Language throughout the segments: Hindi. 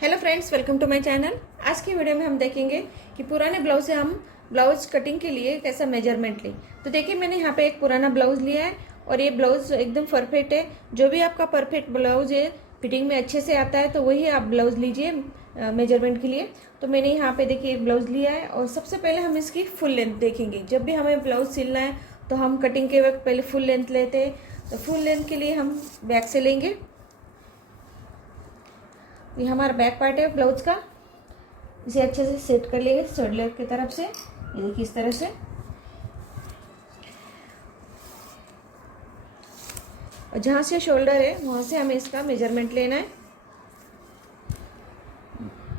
Hello friends, welcome to my channel. आज की वीडियो में हम देखेंगे कि पुराने ब्लाउज से हम ब्लाउज कटिंग के लिए कैसा मेजरमेंट लें। तो देखिए, मैंने यहाँ पे एक पुराना ब्लाउज लिया है और ये ब्लाउज एकदम परफेक्ट है। जो भी आपका परफेक्ट ब्लाउज है, फिटिंग में अच्छे से आता है, तो वही आप ब्लाउज लीजिए मेजरमेंट के लिए। तो मैंने यहाँ पे देखिए एक ब्लाउज लिया है और सबसे पहले हम इसकी फुल लेंथ देखेंगे। जब भी हमें ब्लाउज सिलना है तो हम कटिंग के वक्त पहले फुल लेंथ लेते हैं। तो फुल लेंथ के लिए हम बैक से लेंगे। ये हमारा बैक पार्ट है ब्लाउज का। इसे अच्छे से सेट कर लेंगे शोल्डर की तरफ से। ये देखिए इस तरह से। और जहाँ से शोल्डर है वहाँ से हमें इसका मेजरमेंट लेना है।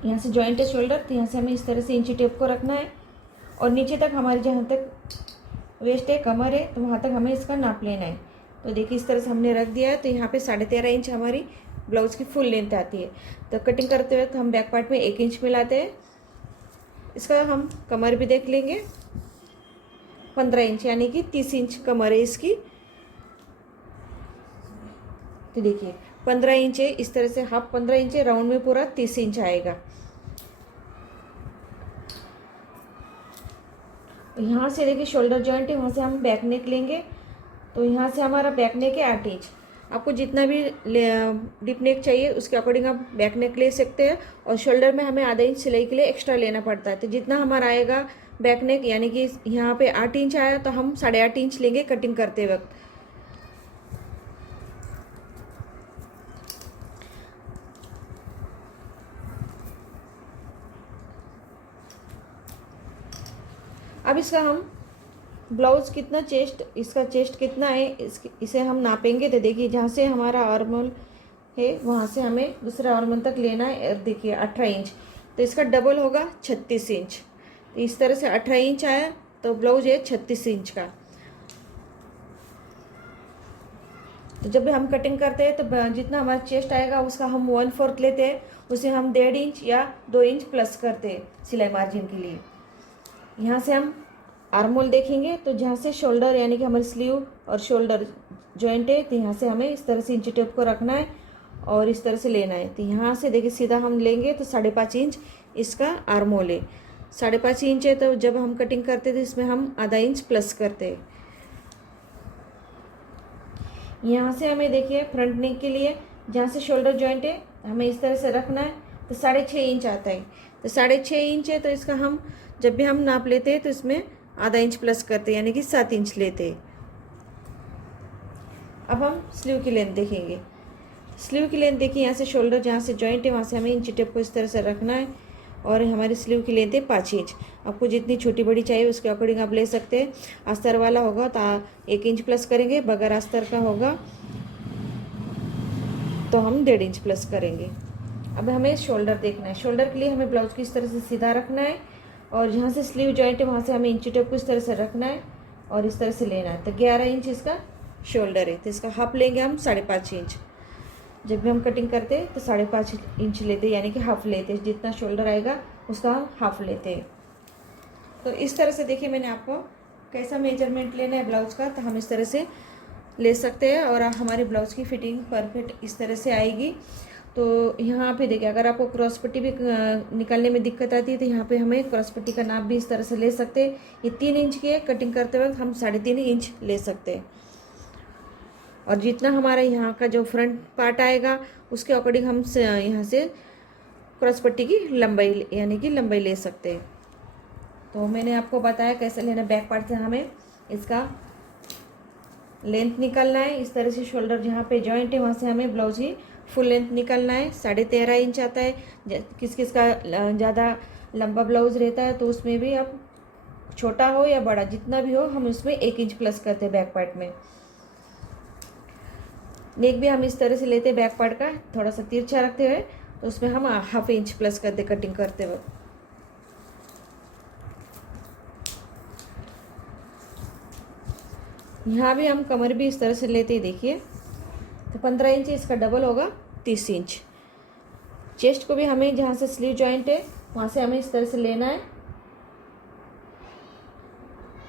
यहाँ से जॉइंट है शोल्डर, तो यहाँ से हमें इस तरह से इंची टेप को रखना है और नीचे तक हमारी जहाँ तक वेस्ट है, कमर है, तो वहाँ तक हमें इसका नाप लेना है। तो देखिए इस तरह से हमने रख दिया है। तो यहाँ पे 13.5 इंच हमारी ब्लाउज की फुल लेंथ आती है। तो कटिंग करते वक्त हम बैक पार्ट में 1 इंच मिलाते हैं। इसका हम कमर भी देख लेंगे। 15 इंच यानी कि 30 इंच कमर है इसकी। तो देखिए 15 इंच है, इस तरह से हाफ 15 इंच है, राउंड में पूरा 30 इंच आएगा। यहाँ से देखिए शोल्डर जॉइंट है, वहाँ से हम बैक नेक लेंगे। तो यहाँ से हमारा बैक नेक है 8 इंच। आपको जितना भी डीप नेक चाहिए उसके अकॉर्डिंग आप बैक नेक ले सकते हैं। और शोल्डर में हमें आधा इंच सिलाई के लिए एक्स्ट्रा लेना पड़ता है। तो जितना हमारा आएगा बैक नेक, यानी कि यहाँ पे 8 इंच आया तो हम 8.5 इंच लेंगे कटिंग करते वक्त। अब इसका हम ब्लाउज कितना चेस्ट, इसका चेस्ट कितना है, इसे हम नापेंगे। तो देखिए जहाँ से हमारा आर्मोल है वहाँ से हमें दूसरा आर्मोल तक लेना है। देखिए 18 इंच, तो इसका डबल होगा 36 इंच। तो इस तरह से 18 इंच आया तो ब्लाउज है 36 इंच का। तो जब भी हम कटिंग करते हैं तो जितना हमारा चेस्ट आएगा उसका हम 1/4 लेते हैं, उसे हम 1.5 इंच या 2 इंच प्लस करते हैं सिलाई मार्जिन के लिए। यहाँ से हम आर्मोल देखेंगे तो जहाँ से शोल्डर यानी कि हमारी स्लीव और शोल्डर जॉइंट है, तो यहाँ से हमें इस तरह से इंची टेप को रखना है और इस तरह से लेना है। तो यहाँ से देखिए सीधा हम लेंगे तो 5.5 इंच इसका आर्मोल है। 5.5 इंच है, तो जब हम कटिंग करते थे इसमें हम आधा इंच प्लस करते हैं। यहाँ से हमें देखिए फ्रंट नेक के लिए जहाँ से शोल्डर जॉइंट है हमें इस तरह से रखना है। तो 6.5 इंच आता है। तो 6.5 इंच है, तो इसका हम जब भी हम नाप लेते हैं तो इसमें आधा इंच प्लस करते हैं, यानी कि 7 इंच लेते हैं। अब हम स्लीव की लेंथ देखेंगे। स्लीव की लेंथ देखिए, यहाँ से शोल्डर जहाँ से जॉइंट है वहाँ से हमें इंची टेप को इस तरह से रखना है और हमारी स्लीव की लेंथ है 5 इंच। आपको जितनी छोटी बड़ी चाहिए उसके अकॉर्डिंग आप ले सकते हैं। अस्तर वाला होगा तो 1 इंच प्लस करेंगे, बगैर अस्तर का होगा तो हम 1.5 इंच प्लस करेंगे। अब हमें शोल्डर देखना है। शोल्डर के लिए हमें ब्लाउज को इस तरह से सीधा रखना है और जहाँ से स्लीव जॉइंट है वहाँ से हमें इंची टेप को इस तरह से रखना है और इस तरह से लेना है। तो 11 इंच इसका शोल्डर है, तो इसका हाफ लेंगे हम 5.5 इंच। जब भी हम कटिंग करते हैं तो 5.5 इंच लेते हैं, यानी कि हाफ लेते हैं। जितना शोल्डर आएगा उसका हम हाफ लेते हैं। तो इस तरह से देखिए मैंने आपको कैसा मेजरमेंट लेना है ब्लाउज का, तो हम इस तरह से ले सकते हैं और हमारी ब्लाउज की फिटिंग परफेक्ट इस तरह से आएगी। तो यहाँ पे देखिए, अगर आपको क्रॉस पट्टी भी निकालने में दिक्कत आती है तो यहाँ पे हमें क्रॉस पट्टी का नाप भी इस तरह से ले सकते हैं। ये 3 इंच की है, कटिंग करते वक्त हम 3.5 इंच ले सकते हैं। और जितना हमारा यहाँ का जो फ्रंट पार्ट आएगा उसके अकॉर्डिंग हम यहाँ से क्रॉस पट्टी की लंबाई यानी कि लंबाई ले सकते हैं। तो मैंने आपको बताया कैसे लेना। बैक पार्ट से हमें इसका लेंथ निकालना है। इस तरह से शोल्डर जहाँ पे जॉइंट है वहाँ से हमें ब्लाउज की फुल लेंथ निकालना है। 13.5 इंच आता है। किस किस का ज़्यादा लंबा ब्लाउज रहता है तो उसमें भी आप छोटा हो या बड़ा जितना भी हो हम उसमें 1 इंच प्लस करते हैं बैक पार्ट में। नेक भी हम इस तरह से लेते हैं बैक पार्ट का, थोड़ा सा तिरछा रखते हुए, तो उसमें हम हाफ इंच प्लस करते कटिंग करते वक्त। यहाँ भी हम कमर भी इस तरह से लेते हैं। देखिए तो 15 इंच इसका डबल होगा 30 इंच। चेस्ट को भी हमें जहाँ से स्लीव जॉइंट है वहाँ से हमें इस तरह से लेना है।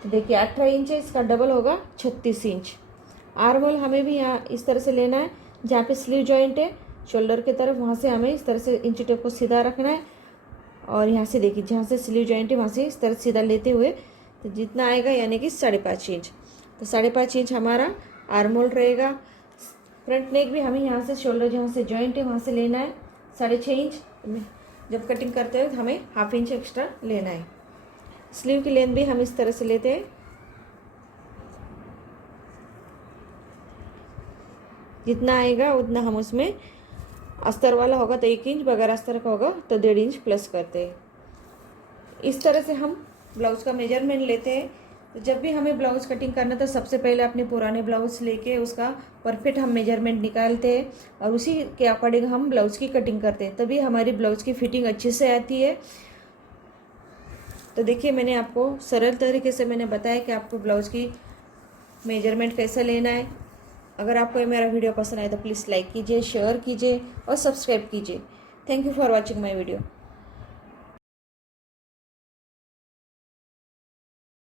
तो देखिए 18 इंच है, इसका डबल होगा 36 इंच। आर्मोल हमें भी यहाँ इस तरह से लेना है। जहाँ पे स्लीव जॉइंट है शोल्डर की तरफ, वहाँ से हमें इस तरह से इंची टेप को सीधा रखना है। और यहाँ से देखिए जहाँ से स्लीव जॉइंट है वहाँ से इस तरह सीधा लेते हुए तो जितना आएगा यानी कि 5.5 इंच, तो 5.5 इंच हमारा आर्म होल रहेगा। फ्रंट नेक भी हमें यहाँ से शोल्डर जहाँ से जॉइंट है वहाँ से लेना है 6.5 इंच। जब कटिंग करते हैं तो हमें 1/2 इंच एक्स्ट्रा लेना है। स्लीव की लेंथ भी हम इस तरह से लेते हैं, जितना आएगा उतना हम उसमें अस्तर वाला होगा तो 1 इंच, बगैर अस्तर का होगा तो 1.5 इंच प्लस करते हैं। इस तरह से हम ब्लाउज़ का मेजरमेंट लेते हैं। तो जब भी हमें ब्लाउज़ कटिंग करना तो सबसे पहले अपने पुराने ब्लाउज़ लेके उसका परफेक्ट हम मेजरमेंट निकालते हैं और उसी के अकॉर्डिंग हम ब्लाउज़ की कटिंग करते हैं, तभी हमारी ब्लाउज़ की फिटिंग अच्छे से आती है। तो देखिए मैंने आपको सरल तरीके से मैंने बताया कि आपको ब्लाउज़ की मेजरमेंट कैसा लेना है। अगर आपको ये मेरा वीडियो पसंद आए तो प्लीज़ लाइक कीजिए, शेयर कीजिए और सब्सक्राइब कीजिए। Thank you for watching my video.